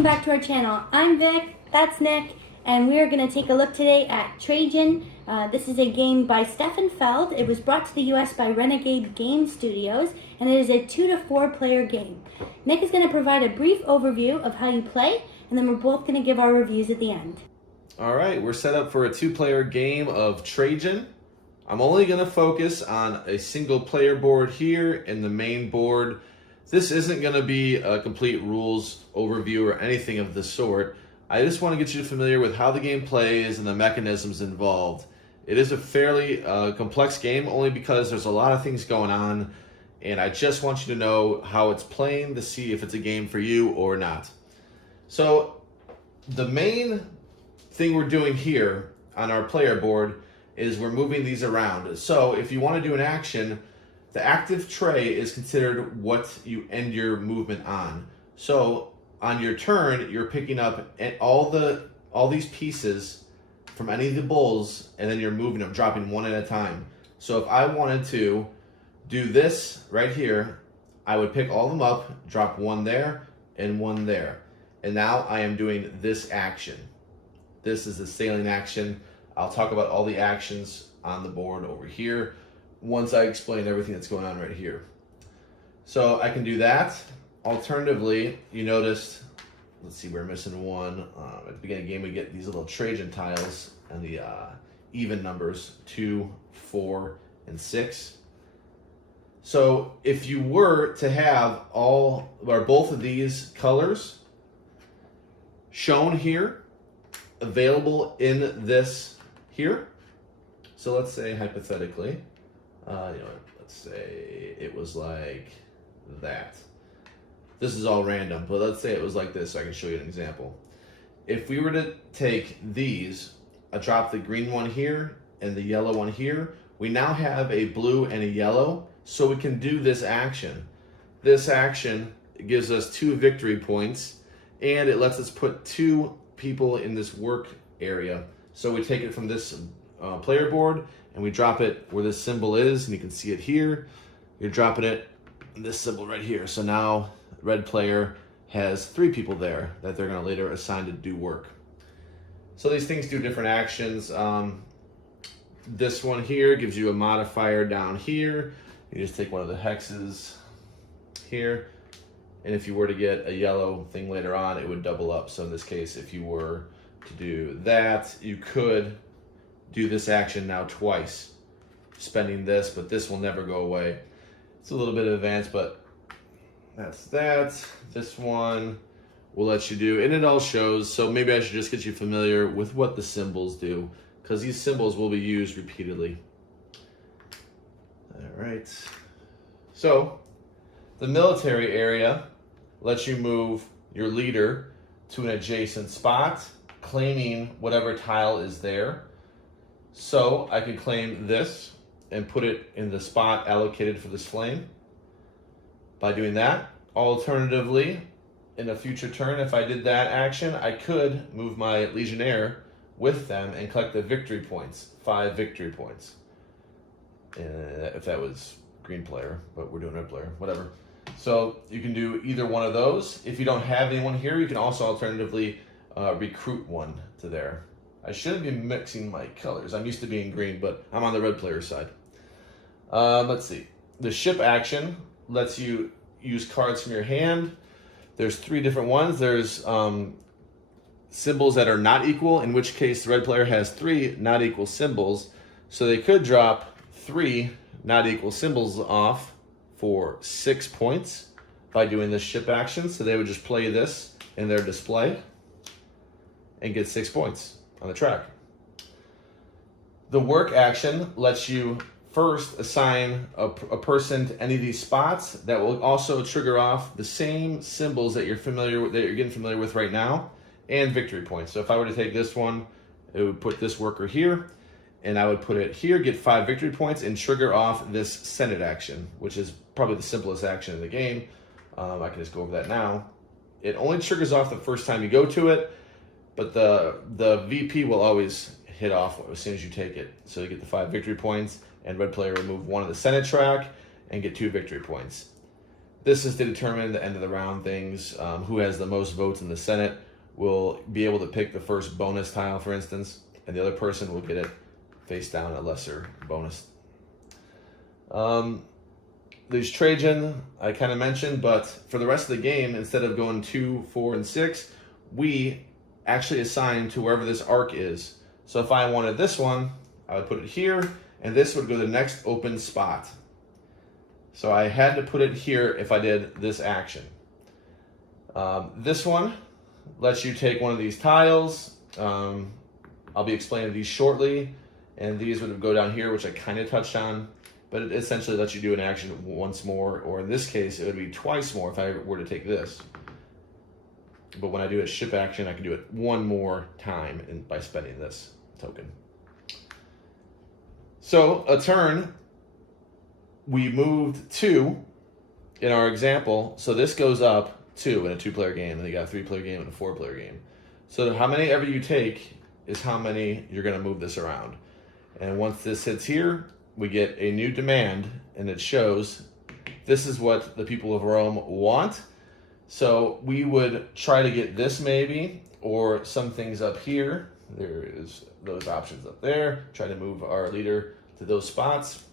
welcome back to our channel. I'm Vic, that's Nick, and we are going to take a look today at Trajan. This is a game by Stefan Feld. It was brought to the US by Renegade Game Studios, and it is a 2 to 4 player game. Nick is going to provide a brief overview of how you play, and then we're both going to give our reviews at the end. Alright, we're set up for a 2-player game of Trajan. I'm only going to focus on a single player board here in the main board. This isn't going to be a complete rules overview or anything of the sort. I just want to get you familiar with how the game plays and the mechanisms involved. It is a fairly complex game only because there's a lot of things going on, and I just want you to know how it's playing to see if it's a game for you or not. So the main thing we're doing here on our player board is we're moving these around. So if you want to do an action, the active tray is considered what you end your movement on. So on your turn, you're picking up all these pieces from any of the bulls, and then you're moving them, dropping one at a time. So if I wanted to do this right here, I would pick all of them up, drop one there and one there. And now I am doing this action. This is the sailing action. I'll talk about all the actions on the board over here once I explain everything that's going on right here. So I can do that. Alternatively, you noticed, let's see, we're missing one. At the beginning of the game, we get these little Trajan tiles and the even numbers, 2, 4, and 6. So if you were to have all or both of these colors shown here, available in this here. So let's say hypothetically, let's say it was like that. This is all random, but let's say it was like this so I can show you an example. If we were to take these, I drop the green one here and the yellow one here, we now have a blue and a yellow, so we can do this action. This action gives us 2 victory points, and it lets us put 2 people in this work area. So we take it from this player board and we drop it where this symbol is, and you can see it here. You're dropping it in this symbol right here. So now red player has 3 people there that they're going to later assign to do work. So these things do different actions. This one here gives you a modifier down here. You just take one of the hexes here, and if you were to get a yellow thing later on, it would double up. So in this case, if you were to do that, you could do this action now twice, spending this, but this will never go away. It's a little bit advanced, but that's that. This one will let you do, and it all shows, so maybe I should just get you familiar with what the symbols do, because these symbols will be used repeatedly. All right. So the military area lets you move your leader to an adjacent spot, claiming whatever tile is there. So I can claim this and put it in the spot allocated for this flame by doing that. Alternatively, in a future turn, if I did that action, I could move my legionnaire with them and collect the victory points, 5 victory points. If that was green player, but we're doing red player, whatever. So you can do either one of those. If you don't have anyone here, you can also alternatively recruit one to there. I shouldn't be mixing my colors. I'm used to being green, but I'm on the red player side. Let's see. The ship action lets you use cards from your hand. There's 3 different ones. There's symbols that are not equal, in which case the red player has 3 not equal symbols. So they could drop 3 not equal symbols off for 6 points by doing this ship action. So they would just play this in their display and get 6 points on the track. The work action lets you first assign a person to any of these spots. That will also trigger off the same symbols that you're getting familiar with right now, and victory points. So if I were to take this one, it would put this worker here, and I would put it here, get 5 victory points, and trigger off this Senate action, which is probably the simplest action in the game. I can just go over that now. It only triggers off the first time you go to it, but the VP will always hit off as soon as you take it. So you get the 5 victory points, and red player will move 1 of the Senate track and get 2 victory points. This is to determine the end of the round things. Who has the most votes in the Senate will be able to pick the first bonus tile, for instance, and the other person will get it face down, a lesser bonus. There's Trajan, I kind of mentioned, but for the rest of the game, instead of going 2, 4, and 6, we actually assign to wherever this arc is. So if I wanted this one, I would put it here, and this would go to the next open spot. So I had to put it here if I did this action. This one lets you take one of these tiles. I'll be explaining these shortly, and these would go down here, which I kind of touched on, but it essentially lets you do an action once more, or in this case, it would be twice more if I were to take this. But when I do a ship action, I can do it one more time by spending this token. So a turn, we moved 2 in our example, so this goes up 2 in a 2-player game, and you got a 3-player game and a 4-player game. So how many ever you take is how many you're going to move this around. And once this hits here, we get a new demand, and it shows this is what the people of Rome want. So we would try to get this maybe, or some things up here. There is those options up there. Try to move our leader to those spots.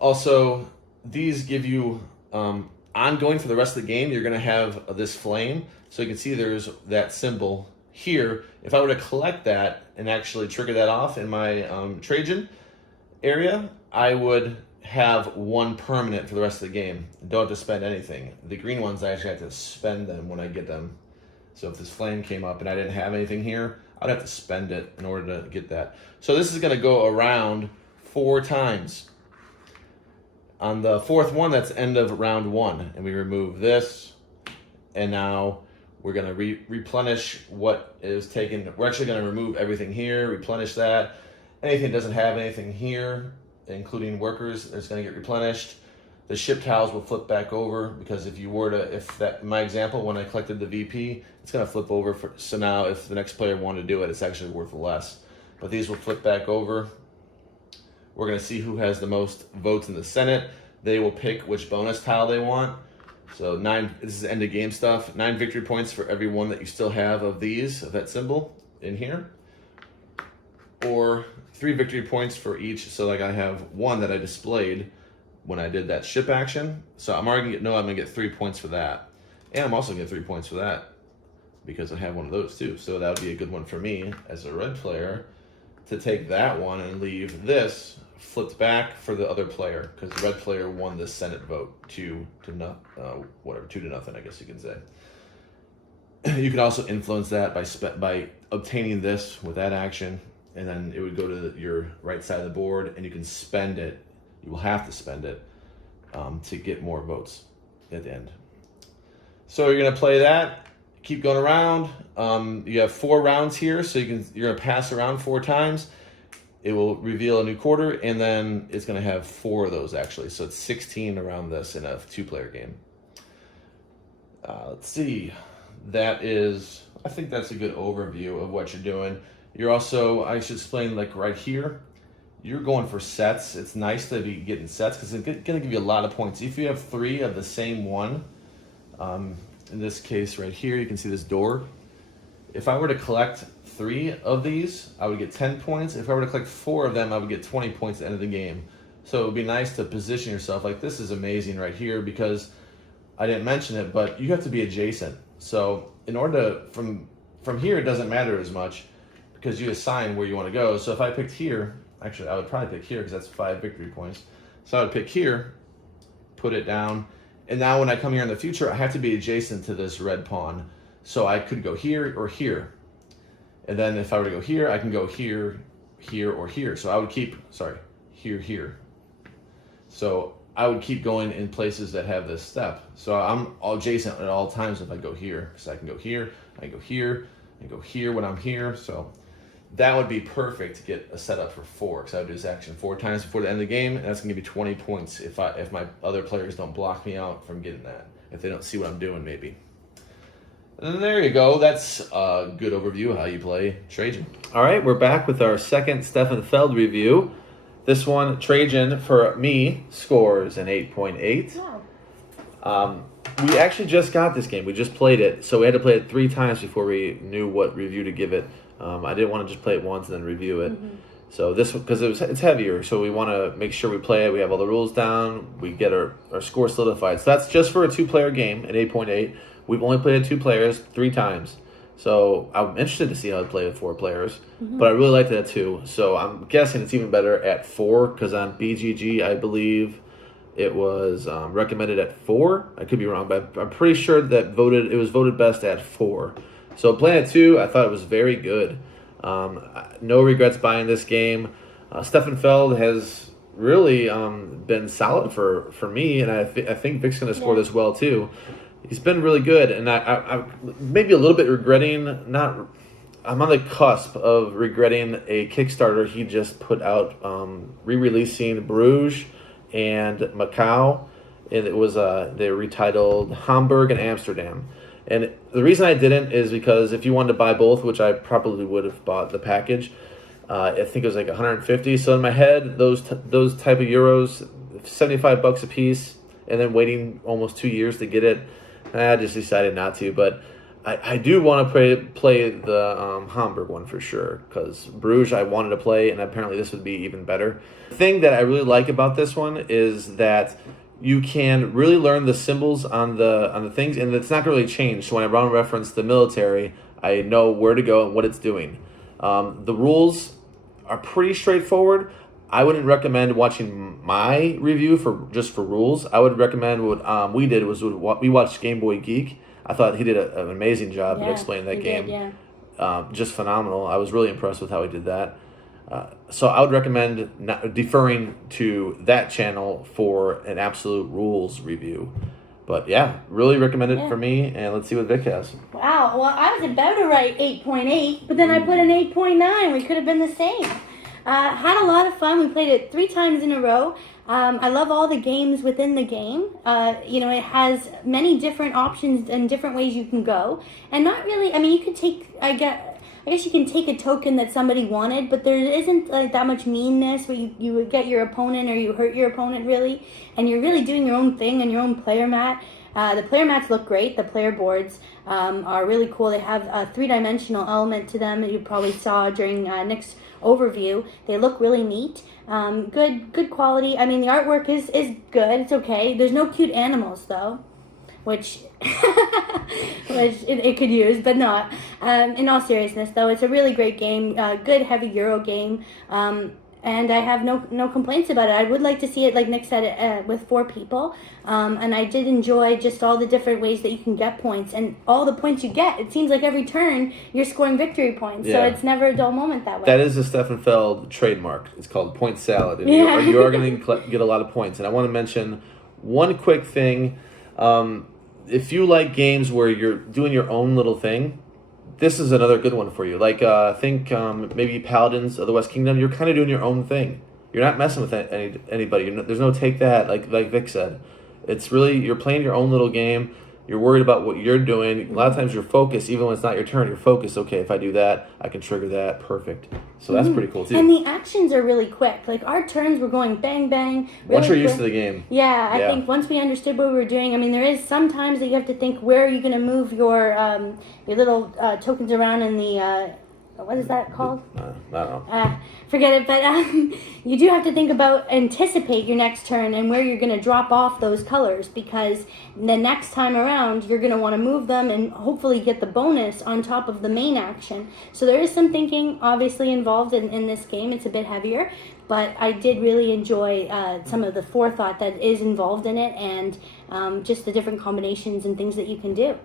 Also, these give you ongoing for the rest of the game. You're going to have this flame. So you can see there's that symbol here. If I were to collect that and actually trigger that off in my Trajan area, I would have 1 permanent for the rest of the game. Don't have to spend anything. The green ones, I actually have to spend them when I get them. So if this flame came up and I didn't have anything here, I'd have to spend it in order to get that. So this is going to go around 4 times. On the 4th one, that's end of round 1. And we remove this. And now we're going to replenish what is taken. We're actually going to remove everything here, replenish that. Anything that doesn't have anything here, including workers, it's going to get replenished. The ship tiles will flip back over, because if you were to, in my example, when I collected the VP, it's going to flip over. So now if the next player wanted to do it, it's actually worth less. But these will flip back over. We're going to see who has the most votes in the Senate. They will pick which bonus tile they want. So 9, this is end of game stuff. 9 victory points for every one that you still have of these, of that symbol in here. Or 3 victory points for each. So like I have 1 that I displayed when I did that ship action. So I'm already going to know I'm going to get 3 points for that. And I'm also going to get 3 points for that, because I have one of those too. So that would be a good one for me as a red player to take that one and leave this flipped back for the other player, because the red player won the Senate vote 2 to nothing, I guess you can say. You can also influence that by obtaining this with that action, and then it would go to your right side of the board, and you can spend it. You will have to spend it to get more votes at the end. So you're going to play that, keep going around. You have 4 rounds here, so you're going to pass around 4 times. It will reveal a new quarter, and then it's going to have 4 of those actually. So it's 16 around this in a 2-player game. Let's see. I think that's a good overview of what you're doing. You're also, I should explain, like right here, you're going for sets. It's nice to be getting sets, because it's going to give you a lot of points. If you have 3 of the same one, in this case right here, you can see this door. If I were to collect 3 of these, I would get 10 points. If I were to collect 4 of them, I would get 20 points at the end of the game. So it would be nice to position yourself. Like this is amazing right here, because I didn't mention it, but you have to be adjacent. So in order to, from here, it doesn't matter as much, because you assign where you want to go. So if I picked here, actually I would probably pick here, because that's 5 victory points. So I would pick here, put it down, and now when I come here in the future, I have to be adjacent to this red pawn. So I could go here or here. And then if I were to go here, I can go here, here, or here. So I would keep, here, here. So I would keep going in places that have this step. So I'm adjacent at all times if I go here. So I can go here, I can go here, and go here when I'm here. So that would be perfect to get a setup for 4, because I would do this action 4 times before the end of the game, and that's going to give me 20 points if my other players don't block me out from getting that, if they don't see what I'm doing maybe. And there you go. That's a good overview of how you play Trajan. All right, we're back with our second Stefan Feld review. This one, Trajan, for me, scores an 8.8. Wow. We actually just got this game. We just played it, so we had to play it 3 times before we knew what review to give it. I didn't want to just play it once and then review it. So this, because it's heavier, so we want to make sure we play it. We have all the rules down. We get our score solidified. So that's just for a 2-player game at 8.8. We've only played it 2 players 3 times. So I'm interested to see how it play with 4 players. But I really liked it at 2. So I'm guessing it's even better at 4, because on BGG, I believe it was recommended at 4. I could be wrong, but I'm pretty sure that it was voted best at 4. So playing at 2, I thought it was very good. No regrets buying this game. Stefan Feld has really been solid for me, and I think Vic's going to score this well too. He's been really good, and I maybe a little bit regretting I'm on the cusp of regretting a Kickstarter he just put out, re-releasing Bruges and Macau, and it was they retitled Hamburg and Amsterdam. And the reason I didn't is because if you wanted to buy both, which I probably would have bought the package, I think it was like 150. So in my head, those type of euros, $75 a piece, and then waiting almost 2 years to get it, I just decided not to. But I do want to play the Hamburg one for sure, because Bruges I wanted to play, and apparently this would be even better. The thing that I really like about this one is that you can really learn the symbols on the things, and it's not going to really change. So when I run reference the military, I know where to go and what it's doing. The rules are pretty straightforward. I wouldn't recommend watching my review for rules. I would recommend what we did was we watched GameBoyGeek. I thought he did an amazing job at explaining that game. Just phenomenal. I was really impressed with how he did that. So I would recommend deferring to that channel for an absolute rules review. But yeah, really recommend it for me, and let's see what Vic has. Wow, well, I was about to write 8.8, but then I put an 8.9. We could have been the same. Had a lot of fun. We played it 3 times in a row. I love all the games within the game. It has many different options and different ways you can go. And not really, I mean, you could take, I guess you can take a token that somebody wanted, but there isn't like that much meanness where you would get your opponent or you hurt your opponent really, and you're really doing your own thing on your own player mat. The player mats look great. The player boards are really cool. They have a 3-dimensional element to them that you probably saw during Nick's overview. They look really neat. Good quality. I mean, the artwork is good. It's okay. There's no cute animals though, which it could use, but not. In all seriousness, though, it's a really great game. Good heavy Euro game. And I have no complaints about it. I would like to see it, like Nick said, with 4 people. And I did enjoy just all the different ways that you can get points. And all the points you get, it seems like every turn you're scoring victory points. So it's never a dull moment that way. That is a Stefan Feld trademark. It's called Point Salad. And you are going to get a lot of points. And I want to mention one quick thing. If you like games where you're doing your own little thing, this is another good one for you. Like, think maybe Paladins of the West Kingdom. You're kind of doing your own thing. You're not messing with anybody. There's no take that, like Vic said. It's really, you're playing your own little game. You're worried about what you're doing. A lot of times you're focused, even when it's not your turn, you're focused. Okay, if I do that, I can trigger that. Perfect. So that's pretty cool, too. And the actions are really quick. Like, our turns were going bang, bang. Really once you're used to the game. Yeah, I think once we understood what we were doing, I mean, there is sometimes that you have to think, where are you going to move your little tokens around in the... what is that called? I don't know. Forget it, but you do have to think about, anticipate your next turn and where you're going to drop off those colors, because the next time around you're going to want to move them and hopefully get the bonus on top of the main action. So there is some thinking obviously involved in this game. It's a bit heavier, but I did really enjoy some of the forethought that is involved in it, and just the different combinations and things that you can do.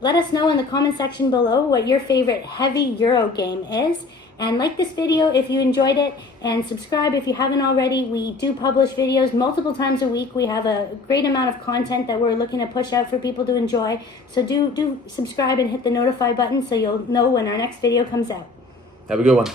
Let us know in the comment section below what your favorite heavy Euro game is. And like this video if you enjoyed it, and subscribe if you haven't already. We do publish videos multiple times a week. We have a great amount of content that we're looking to push out for people to enjoy. So do subscribe and hit the notify button so you'll know when our next video comes out. Have a good one.